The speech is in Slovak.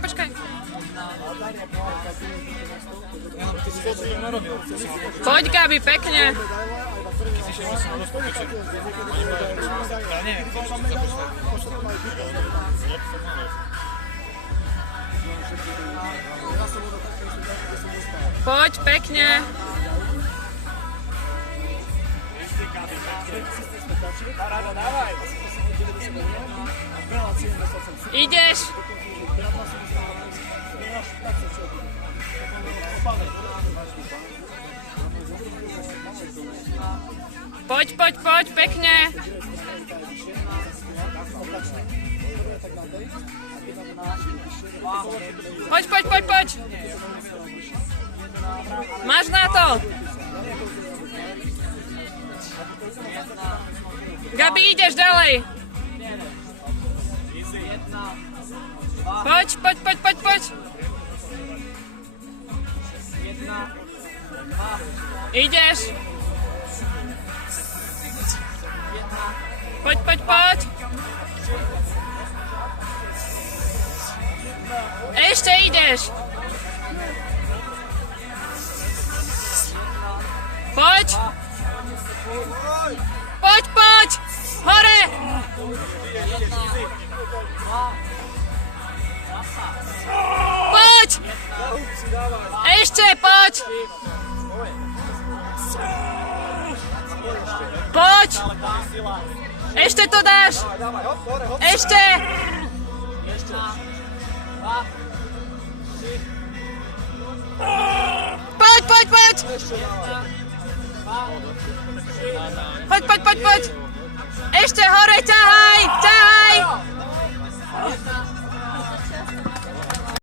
Počkaj. Poď, Gabi, pekne. Poď, pekne. Ideš. Poď, pekne. Poď. Máš na to. Gabi, ideš ďalej. Poď. Ideš. Poď. Ešte ideš. Poď. Hore. Poď. Ešte, poď. Poď. Ešte to dáš. Ešte. Poď. Poď. Ešte hore ťahaj.